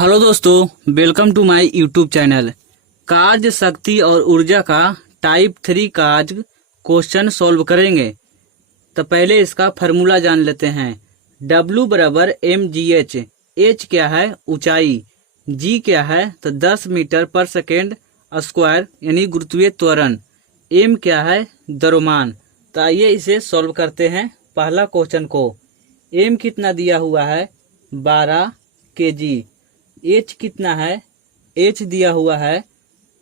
Hello दोस्तों, welcome to my YouTube channel. कार्य शक्ति और ऊर्जा का टाइप 3 कार्य क्वेश्चन सॉल्व करेंगे। तो पहले इसका फार्मूला जान लेते हैं। W बराबर mgh। h क्या है? ऊंचाई। g क्या है? तो 10 मीटर पर सेकेंड स्क्वायर यानी गुरुत्वीय त्वरण। m क्या है? द्रव्यमान। तो आइए इसे सॉल्व करते हैं। पहला क्वेश्चन को m कितना दिया हुआ है? 12 kg। h कितना है? h दिया हुआ है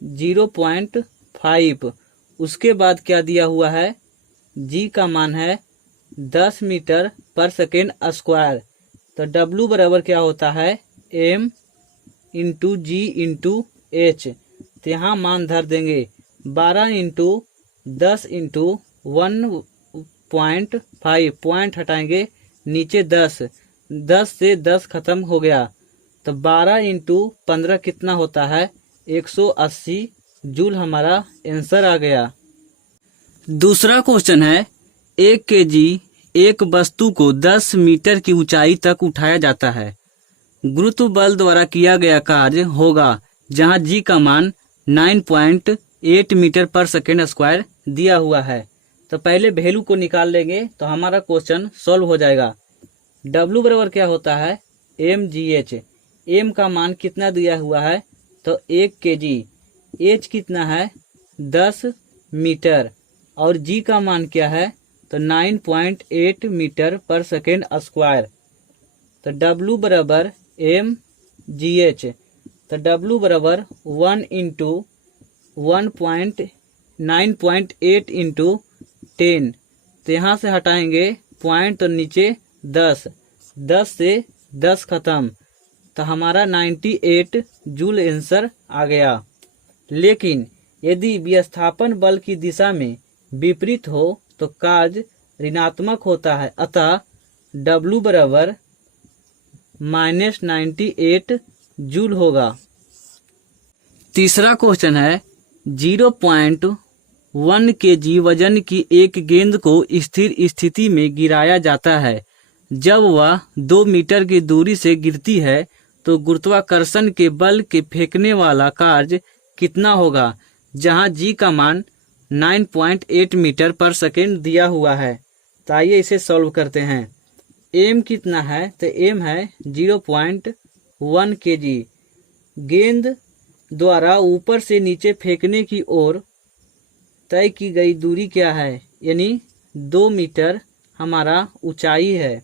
0.5। उसके बाद क्या दिया हुआ है? g का मान है 10 मीटर पर सेकेंड स्क्वायर। तो w बराबर क्या होता है? m इंटू जी इंटू एच। तो यहाँ मान धर देंगे 12 इंटू 10 इंटू 1.5। पॉइंट हटाएंगे, नीचे 10 से 10 खत्म हो गया। तो 12 इंटू 15 कितना होता है? 180 जूल हमारा आंसर आ गया। दूसरा क्वेश्चन है 1 kg एक वस्तु को 10 मीटर की ऊंचाई तक उठाया जाता है। गुरुत्व बल द्वारा किया गया कार्य होगा जहां g का मान 9.8 मीटर पर सेकेंड स्क्वायर दिया हुआ है। तो पहले वैल्यू को निकाल लेंगे तो हमारा क्वेश्चन सॉल्व हो जाएगा। w बराबर क्या होता है? mgh। m का मान कितना दिया हुआ है? तो 1 kg। h कितना है? 10 मीटर। और g का मान क्या है? तो 9.8 मीटर पर सेकेंड स्क्वायर। तो w बराबर mgh। तो w बराबर 1 इंटू 9.8 इंटू 10। तो यहाँ से हटाएंगे पॉइंट तो नीचे 10 से 10 खत्म। तो हमारा 98 जूल आंसर आ गया। लेकिन यदि विस्थापन बल की दिशा में विपरीत हो तो कार्य ऋणात्मक होता है, अतः W बराबर -98 जूल होगा। तीसरा क्वेश्चन है 0.1 kg वजन की एक गेंद को स्थिर स्थिति में गिराया जाता है। जब वह 2 मीटर की दूरी से गिरती है तो गुरुत्वाकर्षण के बल के फेंकने वाला कार्य कितना होगा जहां g का मान 9.8 मीटर पर सेकेंड दिया हुआ है। तो आइए इसे सॉल्व करते हैं। m कितना है? तो m है 0.1 kg। गेंद द्वारा ऊपर से नीचे फेंकने की ओर तय की गई दूरी क्या है? यानी 2 मीटर हमारा ऊंचाई है।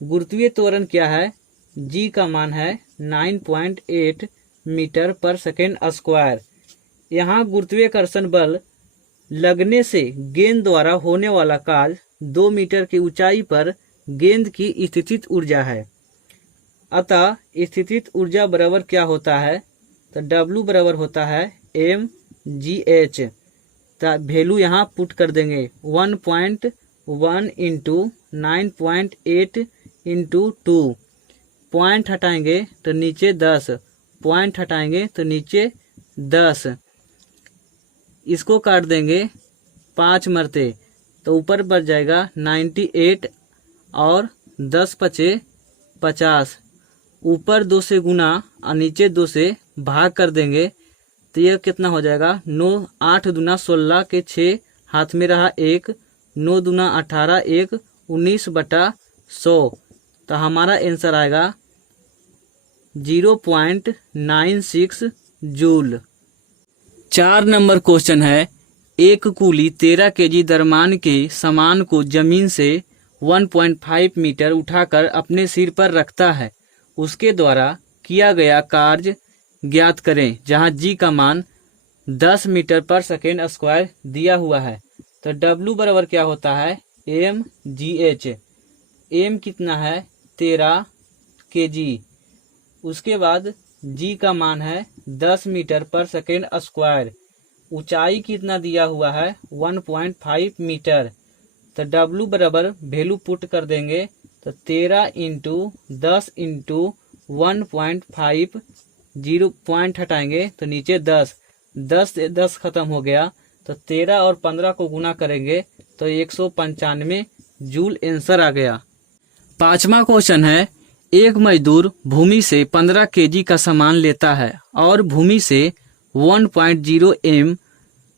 गुरुत्वीय त्वरण क्या है? g का मान है 9.8 मीटर पर सेकेंड स्क्वायर। यहाँ गुरुत्वाकर्षण बल लगने से गेंद द्वारा होने वाला कार्य 2 मीटर की ऊंचाई पर गेंद की स्थितिज ऊर्जा है। अतः स्थितिज ऊर्जा बराबर क्या होता है? तो W बराबर होता है mgh। तो वैल्यू यहाँ पुट कर देंगे 1.1 इंटू 9.8 इंटू 2। पॉइंट हटाएंगे तो नीचे 10। पॉइंट हटाएंगे तो नीचे 10। इसको काट देंगे 5 मरते तो ऊपर बढ़ जाएगा 98 और 10 पचे 50। ऊपर 2 से गुना और नीचे 2 से भाग कर देंगे तो यह कितना हो जाएगा? 9 8 दूना 16 के 6 हाथ में रहा 1। 9 दूना 18 1 19/100। तो हमारा आंसर आएगा 0.96 जूल। 4 नंबर क्वेश्चन है एक कूली 13 kg द्रव्यमान के सामान को जमीन से 1.5 मीटर उठाकर अपने सिर पर रखता है। उसके द्वारा किया गया कार्य ज्ञात करें जहां g का मान 10 मीटर पर सेकेंड स्क्वायर दिया हुआ है। तो W बराबर क्या होता है? mgh। m कितना है? 13 kg। उसके बाद g का मान है 10 मीटर पर सेकेंड स्क्वायर। ऊंचाई कितना दिया हुआ है? 1.5 मीटर। तो W बराबर वैल्यू पुट कर देंगे तो 13 इंटू 10 इंटू 1.5। 0 पॉइंट हटाएंगे तो नीचे 10 से 10 खत्म हो गया। तो 13 और 15 को गुना करेंगे तो 195 जूल आंसर आ गया। 5वां क्वेश्चन है एक मजदूर भूमि से 15 केजी का सामान लेता है और भूमि से 1.0 m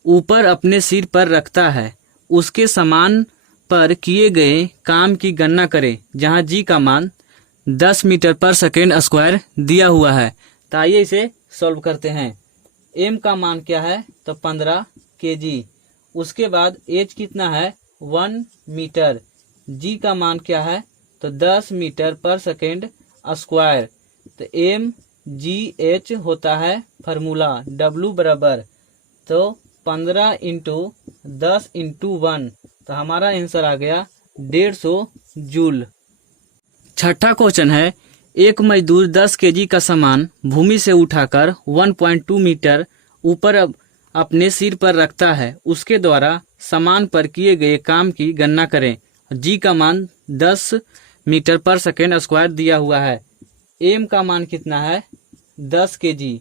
ऊपर अपने सिर पर रखता है। उसके सामान पर किए गए काम की गणना करें, जहां जी का मान 10 मीटर पर सेकेंड स्क्वायर दिया हुआ है। तो आइए इसे सॉल्व करते हैं। m का मान क्या है? तो 15 केजी। उसके बाद h कितना है? 1 मीटर। g का मान क्या है? तो 10 मीटर पर सेकेंड स्क्वायर। तो mgh होता है फार्मूला w बराबर तो 15 इंटू 10 इंटू 1। तो हमारा आंसर आ गया 150 जूल। छठा क्वेश्चन है, एक मजदूर 10 केजी का सामान भूमि से उठाकर 1.2 मीटर ऊपर अपने सिर पर रखता है। उसके द्वारा सामान पर किए गए काम की गणना करें। जी का मान 10 मीटर पर सेकेंड स्क्वायर दिया हुआ है। एम का मान कितना है? 10 केजी।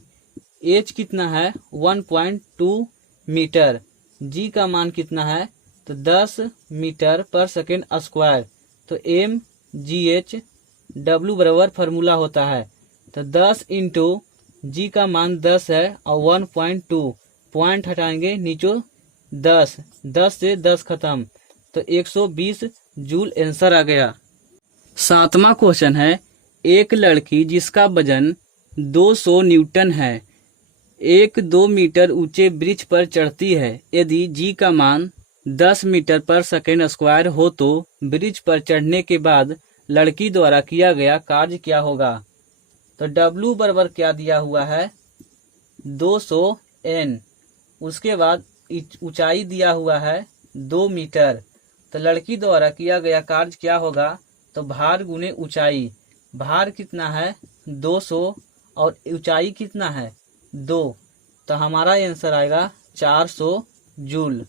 एच कितना है? 1.2 मीटर। जी का मान कितना है? तो 10 मीटर पर सेकेंड स्क्वायर। तो एम जी एच डब्ल्यू बराबर फार्मूला होता है तो 10 इंटू जी का मान 10 है और 1.2 पॉइंट हटाएंगे नीचे 10 से 10 खत्म तो 120 जूल आंसर आ गया। सातवां क्वेश्चन है, एक लड़की जिसका वजन 200 न्यूटन है एक 2 मीटर ऊंचे वृक्ष पर चढ़ती है। यदि जी का मान 10 मीटर पर सेकेंड स्क्वायर हो तो वृक्ष पर चढ़ने के बाद लड़की द्वारा किया गया कार्य क्या होगा? तो W बराबर क्या दिया हुआ है? 200 n। उसके बाद ऊंचाई दिया हुआ है 2 मीटर। तो लड़की द्वारा किया गया कार्य क्या होगा? तो भार गुने ऊंचाई। भार कितना है? 200 और ऊंचाई कितना है? 2। तो हमारा आंसर आएगा 400 जूल।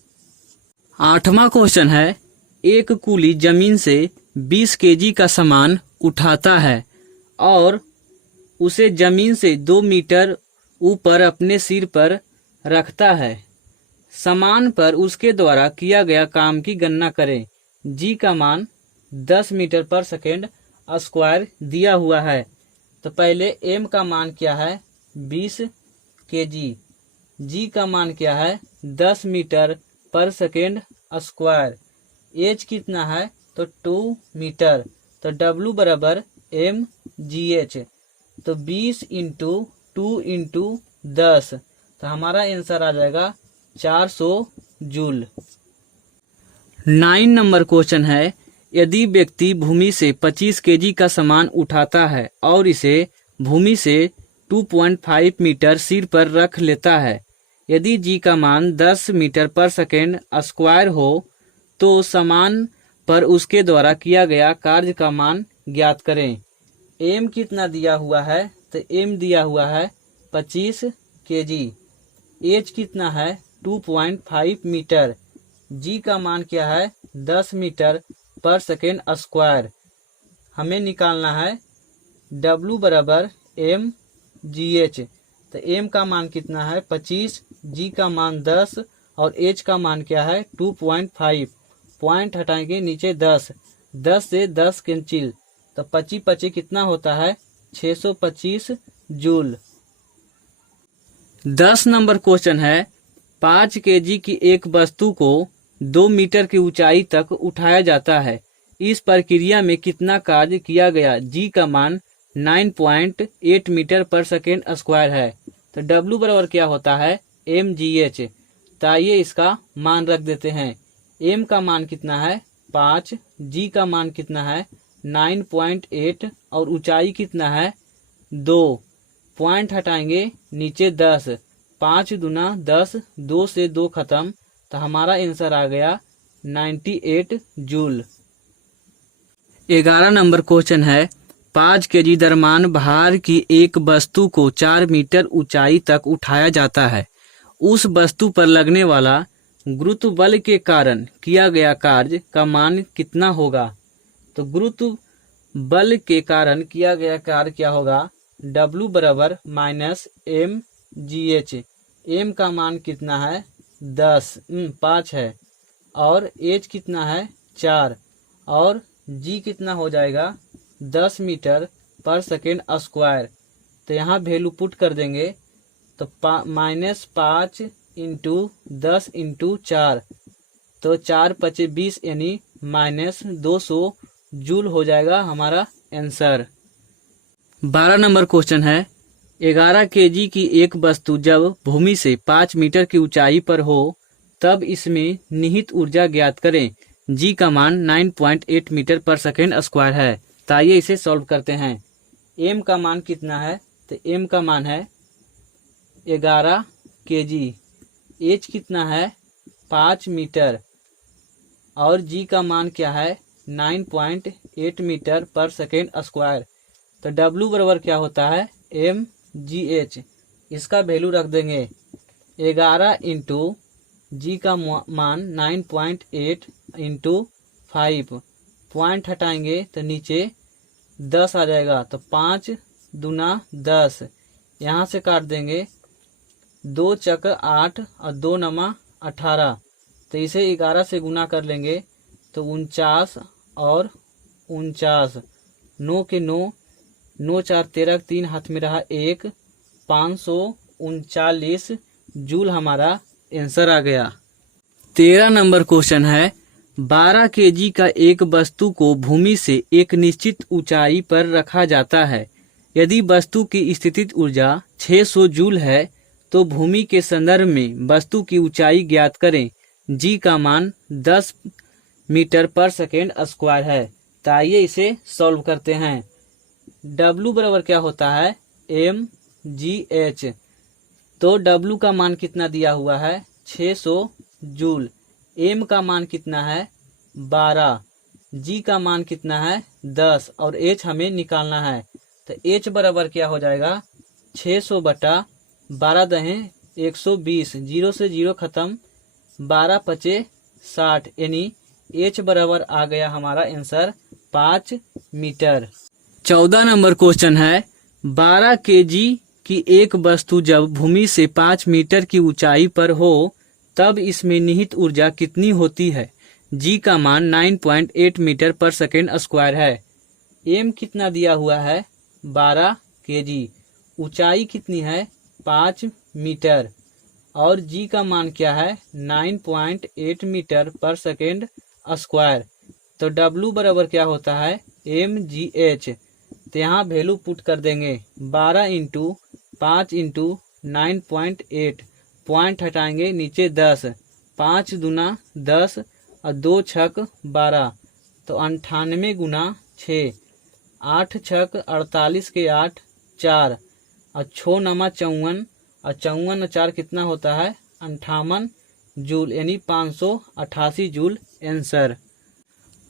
आठवां क्वेश्चन है, एक कूली जमीन से 20 केजी का सामान उठाता है और उसे जमीन से 2 मीटर ऊपर अपने सिर पर रखता है। सामान पर उसके द्वारा किया गया काम की गणना करें। जी का मान 10 मीटर पर सेकेंड स्क्वायर दिया हुआ है। तो पहले एम का मान क्या है? 20 केजी। जी का मान क्या है? 10 मीटर पर सेकेंड स्क्वायर। एच कितना है? तो 2 मीटर। तो डब्ल्यू बराबर एम जी एच। तो 20 इंटू 2 इंटू 10। तो हमारा आंसर आ जाएगा 400 जूल। 9 नंबर क्वेश्चन है, यदि व्यक्ति भूमि से 25 केजी का सामान उठाता है और इसे भूमि से 2.5 मीटर सिर पर रख लेता है। यदि जी का मान 10 मीटर पर सेकेंड स्क्वायर हो तो सामान पर उसके द्वारा किया गया कार्य का मान ज्ञात करें। एम कितना दिया हुआ है? तो एम दिया हुआ है 25 केजी। एच कितना है? 2.5 मीटर। जी का मान क्या है? 10 मीटर पर सेकेंड स्क्वायर। हमें निकालना है W बराबर एम जी एच। तो एम का मान कितना है? 25। जी का मान 10 और एच का मान क्या है? 2.5। पॉइंट हटाएंगे नीचे 10 से 10 कैंसिल तो 25 कितना होता है? 625 जूल। 10 नंबर क्वेश्चन है, 5 केजी की एक वस्तु को 2 मीटर की ऊंचाई तक उठाया जाता है। इस प्रक्रिया में कितना कार्य किया गया? जी का मान 9.8 मीटर पर सेकेंड स्क्वायर है। तो W बराबर क्या होता है? mgh। तो आइए इसका मान रख देते हैं। m का मान कितना है? 5। g का मान कितना है? 9.8 और ऊंचाई कितना है? 2। पॉइंट हटाएंगे नीचे 10। 5 दूना 10, 2 से 2 खत्म तो हमारा आंसर आ गया 98 जूल। 11 नंबर क्वेश्चन है, 5 केजी दरमान भार की एक वस्तु को 4 मीटर ऊंचाई तक उठाया जाता है। उस वस्तु पर लगने वाला गुरुत्व बल के कारण किया गया कार्य का मान कितना होगा? तो गुरुत्व बल के कारण किया गया कार्य क्या होगा? W बराबर minus M G H. M का मान कितना है? 5 है और एच कितना है? 4 और जी कितना हो जाएगा? 10 मीटर पर सेकेंड स्क्वायर। तो यहाँ वैल्यू पुट कर देंगे तो -5 इंटू 10 इंटू 4, तो 4 पचे 20 यानी -200 जूल हो जाएगा हमारा आंसर। 12 नंबर क्वेश्चन है 11 केजी की एक वस्तु जब भूमि से 5 मीटर की ऊंचाई पर हो तब इसमें निहित ऊर्जा ज्ञात करें। जी का मान 9.8 मीटर पर सेकेंड स्क्वायर है। तो आइए इसे सॉल्व करते हैं। एम का मान कितना है, तो एम का मान है 11 केजी, एच कितना है 5 मीटर और जी का मान क्या है 9.8 मीटर पर सेकेंड स्क्वायर। तो डब्ल्यू बराबर क्या होता है mgh, इसका वैल्यू रख देंगे 11 इंटू जी का मान 9.8 इंटू 5, पॉइंट हटाएंगे तो नीचे 10 आ जाएगा, तो 5 दूना 10, यहाँ से काट देंगे 2 चक 8 और 2 नमा 18, तो इसे 11 से गुना कर लेंगे तो 49 और 49, 9 के 9, 9 4 13, 3 हाथ में रहा 1, 539 जूल हमारा आंसर आ गया। 13 नंबर क्वेश्चन है 12 केजी का एक वस्तु को भूमि से एक निश्चित ऊंचाई पर रखा जाता है। यदि वस्तु की स्थितिज ऊर्जा 600 जूल है तो भूमि के संदर्भ में वस्तु की ऊंचाई ज्ञात करें। जी का मान 10 मीटर पर सेकेंड स्क्वायर है। तो आइए इसे सॉल्व करते हैं। W बराबर क्या होता है mgh, तो W का मान कितना दिया हुआ है 600 जूल, M का मान कितना है 12, G का मान कितना है 10 और H हमें निकालना है। तो H बराबर क्या हो जाएगा 600 बटा 12 दहें 120, 0 से 0 खत्म, 12 पचे 60 यानी H बराबर आ गया हमारा आंसर 5 मीटर। 14 नंबर क्वेश्चन है 12 केजी की एक वस्तु जब भूमि से 5 मीटर की ऊंचाई पर हो तब इसमें निहित ऊर्जा कितनी होती है। जी का मान 9.8 मीटर पर सेकेंड स्क्वायर है। एम कितना दिया हुआ है 12 केजी, ऊंचाई कितनी है 5 मीटर और जी का मान क्या है 9.8 मीटर पर सेकेंड स्क्वायर। तो डब्ल्यू बराबर क्या होता है mgh, तो यहाँ वैल्यू पुट कर देंगे 12 इंटू 5 इंटू 9.8, पॉइंट हटाएंगे नीचे 10, 5 दूना 10 और 2 छक 12, तो 98 गुना 6, 8 छक 48 के 8 4 और 6 नमा 54 और 54 और 4 कितना होता है 58 जूल यानी 588 जूल आंसर।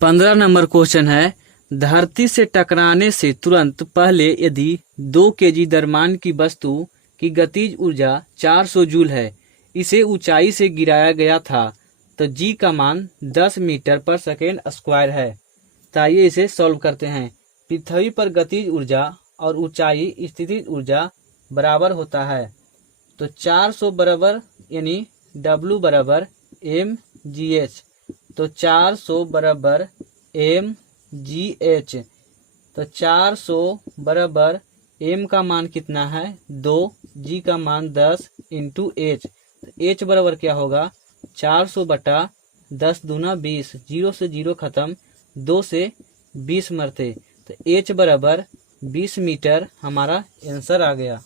15 नंबर क्वेश्चन है धरती से टकराने से तुरंत पहले यदि 2 केजी द्रव्यमान की वस्तु की गतिज ऊर्जा 400 जूल है, इसे ऊंचाई से गिराया गया था, तो जी का मान 10 मीटर पर सेकेंड स्क्वायर है। तो आइए इसे सॉल्व करते हैं। पृथ्वी पर गतिज ऊर्जा और ऊंचाई स्थितिज ऊर्जा बराबर होता है, तो 400 बराबर यानी W बराबर mgh, तो 400 बराबर mgh, तो 400 बराबर m का मान कितना है 2, g का मान 10 इंटू h, तो h बराबर क्या होगा 400 बटा 10 दूना 20, 0 से 0 खत्म, 2 से 20 मरते, तो h बराबर 20 मीटर हमारा आंसर आ गया।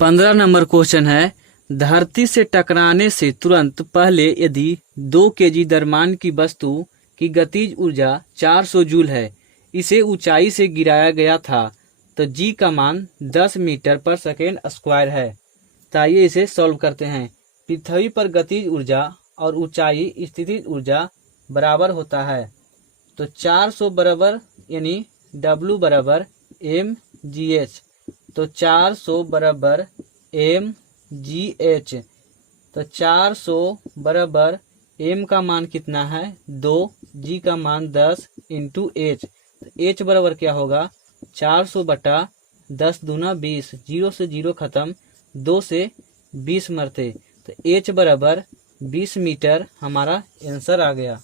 15 नंबर क्वेश्चन है धरती से टकराने से तुरंत पहले यदि 2 केजी द्रव्यमान की वस्तु की गतिज ऊर्जा 400 जूल है, इसे ऊंचाई से गिराया गया था, तो जी का मान 10 मीटर पर सेकेंड स्क्वायर है। तो आइए इसे सॉल्व करते हैं। पृथ्वी पर गतिज ऊर्जा और ऊंचाई स्थितिज ऊर्जा बराबर होता है, तो 400 बराबर यानी W बराबर mgh, तो 400 बराबर mgh, तो 400 बराबर m का मान कितना है 2, g का मान 10 इंटू h, तो h बराबर क्या होगा 400 बटा 10 दूना 20, 0 से 0 खत्म, 2 से 20 मरते, तो h बराबर 20 मीटर हमारा आंसर आ गया।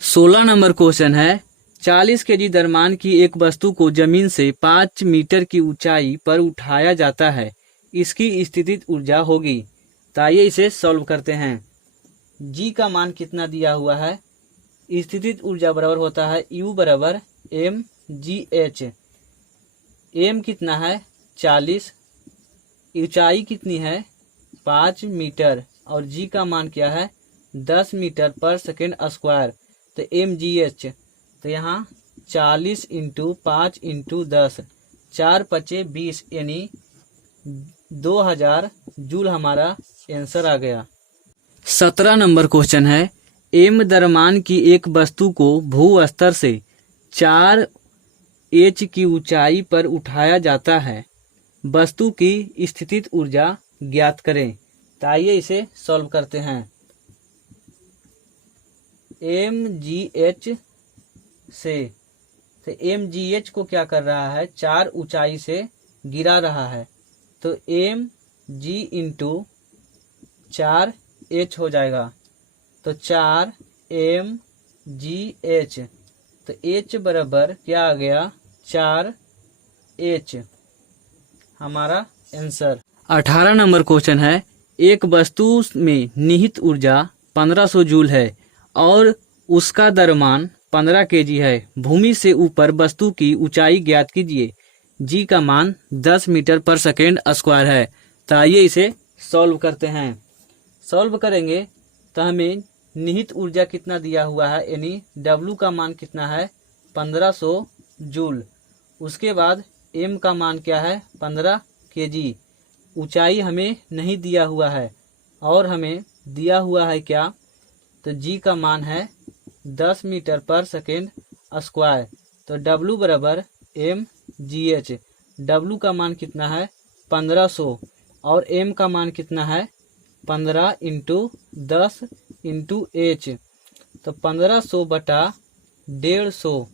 16 नंबर क्वेश्चन है 40 केजी द्रव्यमान की एक वस्तु को जमीन से 5 मीटर की ऊंचाई पर उठाया जाता है, इसकी स्थितिज ऊर्जा होगी। तो आइए इसे सॉल्व करते हैं। जी का मान कितना दिया हुआ है, स्थितिज ऊर्जा बराबर होता है U बराबर mgh। m कितना है 40, ऊंचाई कितनी है 5 मीटर और g का मान क्या है 10 मीटर पर सेकेंड स्क्वायर। तो mgh, तो यहाँ 40 इंटू 5 इंटू 10, 4 पचे 20 यानी 2000 जूल हमारा आंसर आ गया। 17 नंबर क्वेश्चन है, एम द्रव्यमान की एक वस्तु को भू स्तर से 4 h की ऊंचाई पर उठाया जाता है, वस्तु की स्थितिज ऊर्जा ज्ञात करें। तो आइए इसे सॉल्व करते हैं। mgh से, तो mgh को क्या कर रहा है 4 ऊंचाई से गिरा रहा है, तो mg इंटू 4h हो जाएगा, तो 4 mgh, तो h बराबर क्या आ गया 4h हमारा आंसर। 18 नंबर क्वेश्चन है, एक वस्तु में निहित ऊर्जा 1500 जूल है और उसका द्रव्यमान 15 केजी है। भूमि से ऊपर वस्तु की ऊंचाई ज्ञात कीजिए। जी का मान 10 मीटर पर सेकेंड स्क्वायर है। तो आइए इसे सॉल्व करते हैं। सॉल्व करेंगे तो हमें निहित ऊर्जा कितना दिया हुआ है, यानी W का मान कितना है 1500 जूल। उसके बाद M का मान क्या है 15 केजी। ऊंचाई हमें नहीं दिया हुआ है और हमें दिया हुआ है क्या, तो G का मान है 10 मीटर पर सेकेंड स्क्वायर। तो W बराबर mgh। W का मान कितना है 1500 और M का मान कितना है 15 इंटू 10 इंटू h, तो 1500 बटा 150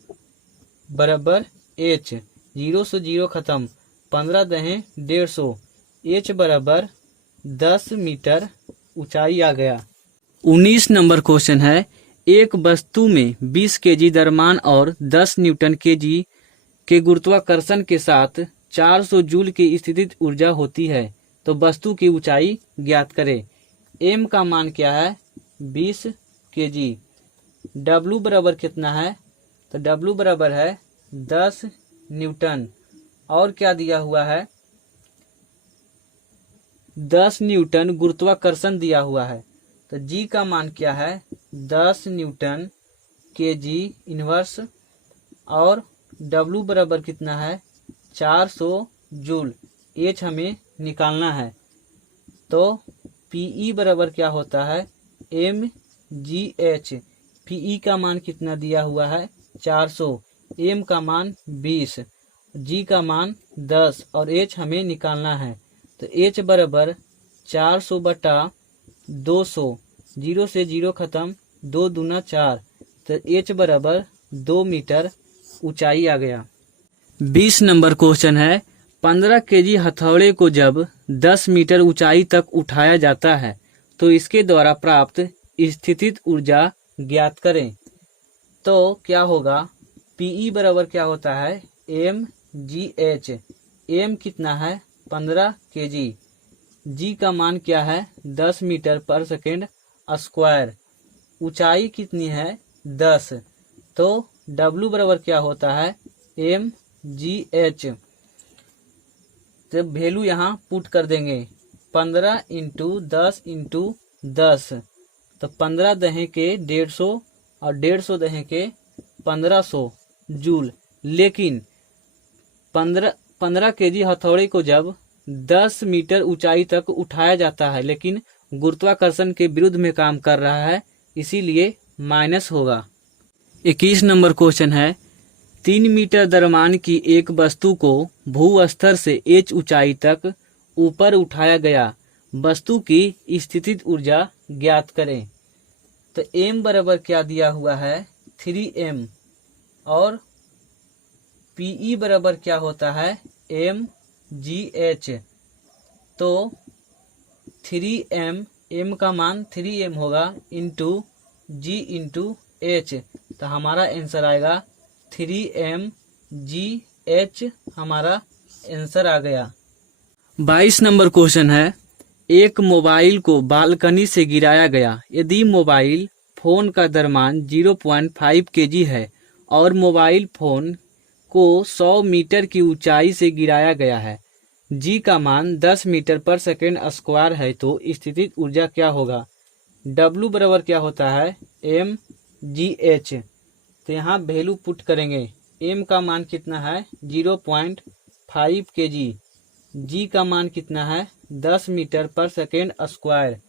बराबर h। 0 से 0 खत्म, 15 दहें 150, h बराबर 10 मीटर ऊंचाई आ गया। 19 नंबर क्वेश्चन है, एक वस्तु में 20 केजी द्रव्यमान और 10 न्यूटन केजी के गुरुत्वाकर्षण के साथ 400 जूल की स्थितिज ऊर्जा होती है, तो वस्तु की ऊंचाई ज्ञात करें। M का मान क्या है 20 केजी। W बराबर कितना है, तो W बराबर है 10 न्यूटन और क्या दिया हुआ है 10 न्यूटन गुरुत्वाकर्षण दिया हुआ है। तो G का मान क्या है 10 न्यूटन केजी इनवर्स और W बराबर कितना है 400 जूल। H हमें निकालना है, तो PE बराबर क्या होता है mgh। PE का मान कितना दिया हुआ है 400, M का मान 20, G का मान 10 और H हमें निकालना है। तो H बराबर 400 बटा 200, 0 से 0 खत्म, 2 दूना 4, तो H बराबर 2 मीटर ऊंचाई आ गया। 20 नंबर क्वेश्चन है, 15 केजी हथौड़े को जब 10 मीटर ऊंचाई तक उठाया जाता है तो इसके द्वारा प्राप्त स्थितिज ऊर्जा ज्ञात करें। तो क्या होगा, PE बराबर क्या होता है mgh। M कितना है 15 केजी। G का मान क्या है 10 मीटर पर सेकेंड स्क्वायर। ऊंचाई कितनी है 10, तो W बराबर क्या होता है mgh। तो वैल्यू यहाँ पुट कर देंगे 15 इंटू 10 इंटू 10, तो 15 दहें के 150 और 150 दहें के 1500 जूल। लेकिन 15 केजी हथौड़े को जब 10 मीटर ऊंचाई तक उठाया जाता है, लेकिन गुरुत्वाकर्षण के विरुद्ध में काम कर रहा है, इसीलिए माइनस होगा। 21 नंबर क्वेश्चन है, 3 मीटर द्रव्यमान की एक वस्तु को भू स्तर से h ऊंचाई तक ऊपर उठाया गया, वस्तु की स्थितिज ऊर्जा ज्ञात करें। तो M बराबर क्या दिया हुआ है 3m और PE बराबर क्या होता है mgh। तो 3m, M का मान 3m होगा इंटू G इंटू H, तो हमारा आंसर आएगा 3mgh हमारा आंसर आ गया। 22 नंबर क्वेश्चन है, एक मोबाइल को बालकनी से गिराया गया। यदि मोबाइल फोन का द्रव्यमान 0.5 kg है और मोबाइल फोन को 100 मीटर की ऊंचाई से गिराया गया है, जी का मान 10 मीटर पर सेकेंड स्क्वायर है, तो स्थितिज ऊर्जा क्या होगा? W बराबर क्या होता है? mgh। तो यहाँ वैल्यू पुट करेंगे। m का मान कितना है? 0.5 kg। जी का मान कितना है? 10 मीटर पर सेकेंड स्क्वायर।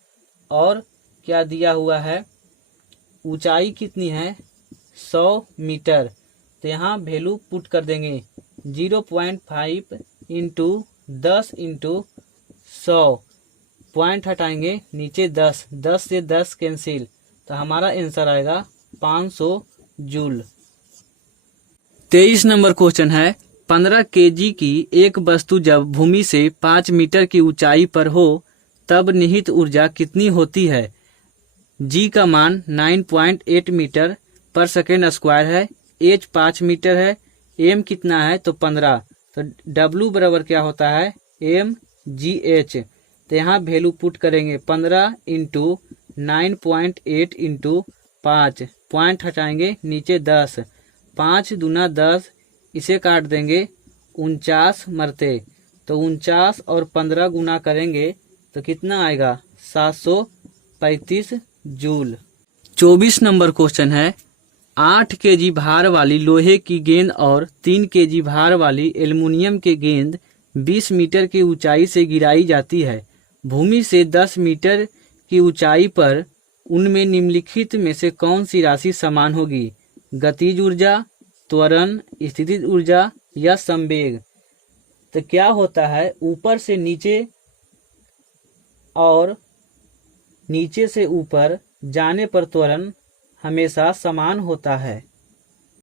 और क्या दिया हुआ है? ऊंचाई कितनी है? 100 मीटर। तो यहाँ वैल्यू पुट कर देंगे। 0.5 इंटू 10 इंटू 100, पॉइंट हटाएंगे नीचे 10, 10 से 10 कैंसिल, तो हमारा आंसर आएगा 500 जूल। 23 नंबर क्वेश्चन है, 15 kg की एक वस्तु जब भूमि से 5 मीटर की ऊंचाई पर हो तब निहित ऊर्जा कितनी होती है? जी का मान 9.8 मीटर पर सेकेंड स्क्वायर है, एच 5 मीटर है, एम कितना है? तो 15। तो W बराबर क्या होता है? mgh। तो यहाँ वैल्यू पुट करेंगे। 15 इंटू 9.8 इंटू 5, पॉइंट हटाएंगे नीचे 10, 5 दूना 10, इसे काट देंगे 49 मरते, तो 49 और 15 गुना करेंगे तो कितना आएगा? 735 जूल। 24 नंबर क्वेश्चन है, 8 kg भार वाली लोहे की गेंद और 3 kg भार वाली एल्युमिनियम की गेंद 20 मीटर की ऊंचाई से गिराई जाती है। भूमि से 10 मीटर की ऊंचाई पर उनमें निम्नलिखित में से कौन सी राशि समान होगी? गतिज ऊर्जा, त्वरण, स्थितिज ऊर्जा या संवेग? तो क्या होता है, ऊपर से नीचे और नीचे से ऊपर जाने पर त्वरण हमेशा समान होता है।